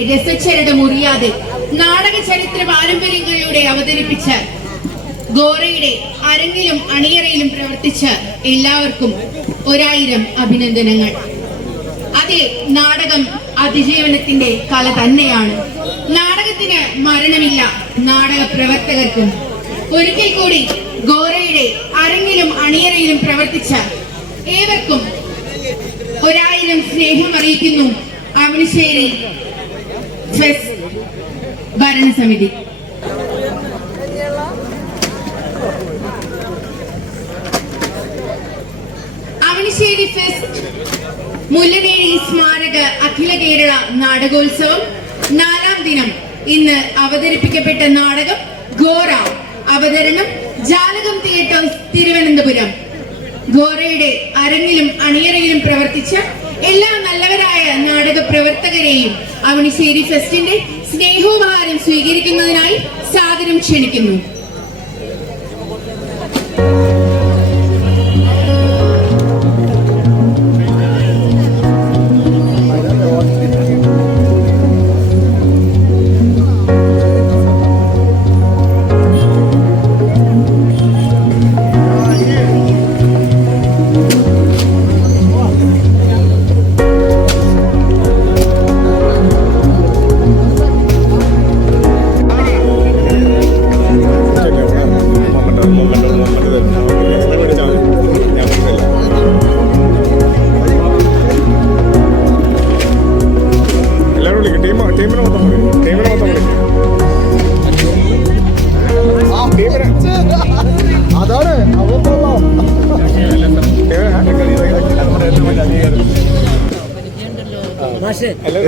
രസച്ചരട് മുറിയാതെ നാടക ചരിത്ര പാരമ്പര്യങ്ങളിലൂടെ അവതരിപ്പിച്ച ഗോറയുടെ അരങ്ങിലും അണിയറയിലും പ്രവർത്തിച്ച എല്ലാവർക്കും ഒരായിരം അഭിനന്ദനങ്ങൾ. അതെ നാടകം അതിജീവനത്തിന്റെ കല തന്നെയാണ്. നാടകത്തിന് മരണമില്ല നാടക പ്രവർത്തകർക്കും. ഒരിക്കൽ കൂടി ഗോറയുടെ അരങ്ങിലും അണിയറയിലും പ്രവർത്തിച്ച ഏവർക്കും ഒരായിരം സ്നേഹം അറിയിക്കുന്നു. അവനിശ്ശേരി ഫെസ്റ്റ് ഭരണസമിതി അവണിശ്ശേരി ഫെസ്റ്റ് മുല്ലനേഴി സ്മാരക അഖില കേരള നാടകോത്സവം. നാലാം ദിനം ഇന്ന് അവതരിപ്പിക്കപ്പെട്ട നാടകം ഗോറ അവതരണം ജാലകം തിയേറ്റർ തിരുവനന്തപുരം. ഗോറയുടെ അരങ്ങിലും അണിയറയിലും പ്രവർത്തിച്ച എല്ലാ നല്ലവരായ നാടക പ്രവർത്തകരെയും അവണിശ്ശേരി ഫെസ്റ്റിന്റെ സ്നേഹോപഹാരം സ്വീകരിക്കുന്നതിനായി സാദരം ക്ഷണിക്കുന്നു.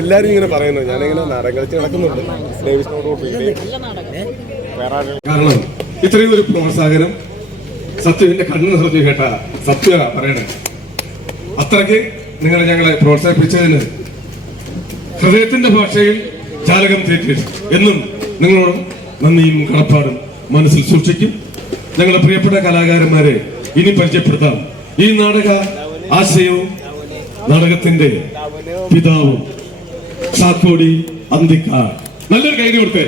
എല്ലാരും ഇങ്ങനെ പറയുന്നു. ഞാനിങ്ങനെ നാടകം കളിച്ച് നടക്കുന്നുണ്ട്. കാരണം ഇത്രയും ഒരു പ്രോത്സാഹനം സത്യത്തിന്റെ കണ്ണു നിറഞ്ഞു കേട്ട സത്യ പറയണേ. അത്രയ്ക്ക് നിങ്ങൾ ഞങ്ങളെ പ്രോത്സാഹിപ്പിച്ചതിന് ഹൃദയത്തിന്റെ ഭാഷയിൽ ചാലകം തീറ്റേഴ്സ് എന്നും നിങ്ങളോട് നന്ദിയും കടപ്പാടും മനസ്സിൽ സൂക്ഷിക്കും. ഞങ്ങളുടെ പ്രിയപ്പെട്ട കലാകാരന്മാരെ ഇനി പരിചയപ്പെടുത്താം. ഈ നാടക ആശയവും നാടകത്തിന്റെ പിതാവും ചാക്കോടി അന്തിക്കാട് നല്ലൊരു കൈഡി കൊടുത്തേ.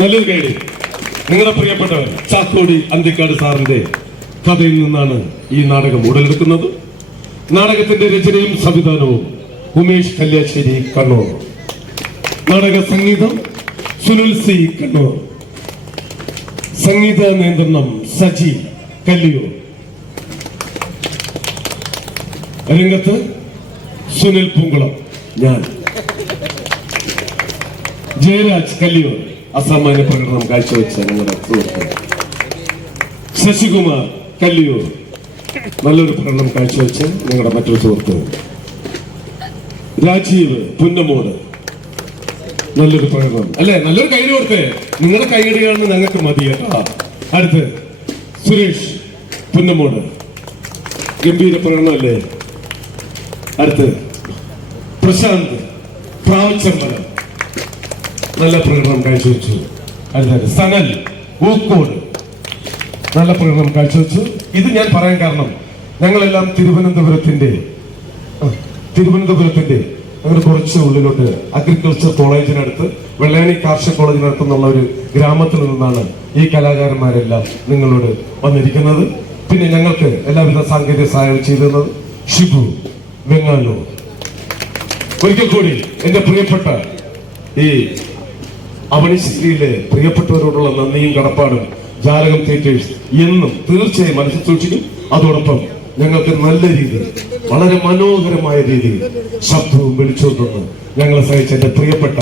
നല്ലൊരു കൈഡി നിങ്ങളുടെ പ്രിയപ്പെട്ടവർ ചാക്കോടി അന്തിക്കാട് സാറിന്റെ കഥയിൽ നിന്നാണ് ഈ നാടകം ഉടലെടുക്കുന്നത്. നാടകത്തിന്റെ രചനയും സംവിധാനവും ഉമേഷ് കല്യാശ്ശേരി കണ്ണൂർ. നാടക സംഗീതം സുനിൽ സി കണ്ണൂർ. സംഗീത നിയന്ത്രണം സജി കല്ലിയൂർ. രംഗത്ത് സുനിൽ പൂങ്കുളം. ഞാൻ. ജയരാജ് കല്ലിയൂർ അസാമാന്യ പ്രകടനം കാഴ്ചവെച്ച ഞങ്ങളുടെ സുഹൃത്ത്. ശശികുമാർ കല്ലിയൂർ നല്ലൊരു പ്രകടനം കാഴ്ചവെച്ച ഞങ്ങളുടെ മറ്റൊരു സുഹൃത്ത്. രാജീവ് പുന്നമോട്. നല്ലൊരു പ്രകടനം. അല്ലെ? നല്ലൊരു കൈ കൊടുത്തേ. നിങ്ങളുടെ കൈയടികളെന്ന് ഞങ്ങൾക്ക് മതി കേട്ടോ. അടുത്ത് സുരേഷ് പുന്നമോട്. ഗംഭീര പ്രകടനം അല്ലേ അടുത്ത് പ്രശാന്ത് പ്രാവച്ചമ്പലം. നല്ല പ്രകടനം കാഴ്ചവെച്ചു അടുത്തത് സനൽ ഊക്കോട്. നല്ല പ്രകടനം കാഴ്ചവെച്ചു ഇത് ഞാൻ പറയാൻ കാരണം ഞങ്ങളെല്ലാം തിരുവനന്തപുരത്തിന്റെ തിരുവനന്തപുരത്തിന്റെ അങ്ങനെ കുറച്ച് ഉള്ളിലോട്ട് അഗ്രികൾച്ചർ കോളേജിനടുത്ത് വെള്ളാണി കാർഷിക കോളേജിനടുത്ത് എന്നുള്ള ഒരു ഗ്രാമത്തിൽ നിന്നാണ് ഈ കലാകാരന്മാരെല്ലാം നിങ്ങളോട് വന്നിരിക്കുന്നത്. പിന്നെ ഞങ്ങൾക്ക് എല്ലാവിധ സാങ്കേതിക സഹായം ചെയ്തിരുന്നത്. ഷിബു വെങ്ങാനൂർ. ഒരിക്കൽ കൂടി എന്റെ പ്രിയപ്പെട്ട ഈ അവണിശ്രീയിലെ പ്രിയപ്പെട്ടവരോടുള്ള നന്ദിയും കടപ്പാടും ജാലകം തിയേറ്റേഴ്സ് എന്നും തീർച്ചയായും മനസ്സിൽ സൂക്ഷിക്കും. അതോടൊപ്പം ഞങ്ങൾക്ക് നല്ല രീതിയിൽ വളരെ മനോഹരമായ രീതിയിൽ ശബ്ദവും വെളിച്ചവും തന്നു ഞങ്ങളെ സഹിച്ച എന്റെ പ്രിയപ്പെട്ട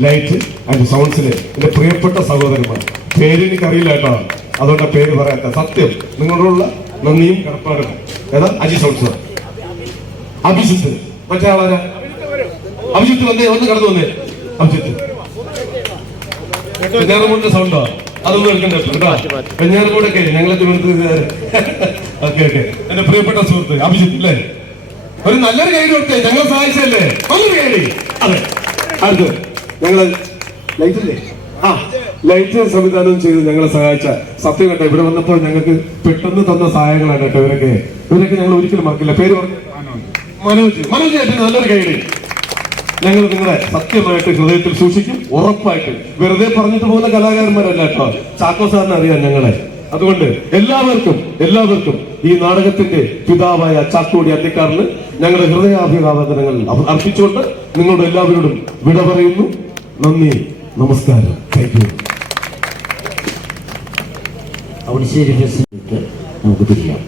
ലൈറ്റ് ആൻഡ് സൗണ്ട്സിലെ എന്റെ പ്രിയപ്പെട്ട സഹോദരന്മാർ. പേരെനിക്കറിയില്ല കേട്ടോ. അതുകൊണ്ട് പേര് പറയാത്ത സത്യം നിങ്ങളോടുള്ള നന്ദിയും കടപ്പാടും. ഏതാ? അജി സൗണ്ട്സ് അഭിജിത്ത്. മറ്റേ ആളാരാ അഭിജിത്ത് വന്നേ ഒന്ന് കടന്നു വന്നേ. അഭിജിത്ത്. വെഞ്ഞാറമൂടിന്റെ സൗണ്ടോ അതൊന്നും കേൾക്കണ്ട കേട്ടോ. വെഞ്ഞാറമൂടൊക്കെ ഞങ്ങളെ ഓക്കെ ഓക്കെ. എന്റെ പ്രിയപ്പെട്ട സുഹൃത്ത് അഭിജിത്ത് അല്ലേ ഒരു നല്ലൊരു കൈ കൊടുത്തേ. ഞങ്ങളെ സഹായിച്ചല്ലേ നല്ലൊരു കൈ. അതെ. അടുത്ത് ഞങ്ങൾ ലൈറ്റല്ലേ? ആ ലൈറ്റ് സംവിധാനം ചെയ്ത് ഞങ്ങളെ സഹായിച്ച സത്യം കേട്ടോ ഇവിടെ വന്നപ്പോൾ ഞങ്ങൾക്ക് പെട്ടെന്ന് തന്ന സഹായങ്ങളാണ് കേട്ടോ ഇവരൊക്കെ. ഇവരൊക്കെ ഞങ്ങൾ ഒരിക്കലും മറക്കില്ല. പേര് പറഞ്ഞു? മനോജ് മനോജ് നല്ലൊരു കൈ ഞങ്ങൾ നിങ്ങളെ സത്യമായിട്ട് ഹൃദയത്തിൽ സൂക്ഷിക്കും ഉറപ്പായിട്ട്. വെറുതെ പറഞ്ഞിട്ട് പോകുന്ന കലാകാരന്മാരല്ല കേട്ടോ. ചാക്കോ സാറിന് അറിയാം ഞങ്ങളെ. അതുകൊണ്ട് എല്ലാവർക്കും എല്ലാവർക്കും ഈ നാടകത്തിന്റെ പിതാവായ ചാക്കോടി അന്തിക്കാറിന് ഞങ്ങളുടെ ഹൃദയാഭിവാദനങ്ങൾ അർപ്പിച്ചുകൊണ്ട് നിങ്ങളുടെ എല്ലാവരോടും വിട പറയുന്നു. നന്ദി നമസ്കാരം. താങ്ക് യു നമുക്ക് തിരിയാം.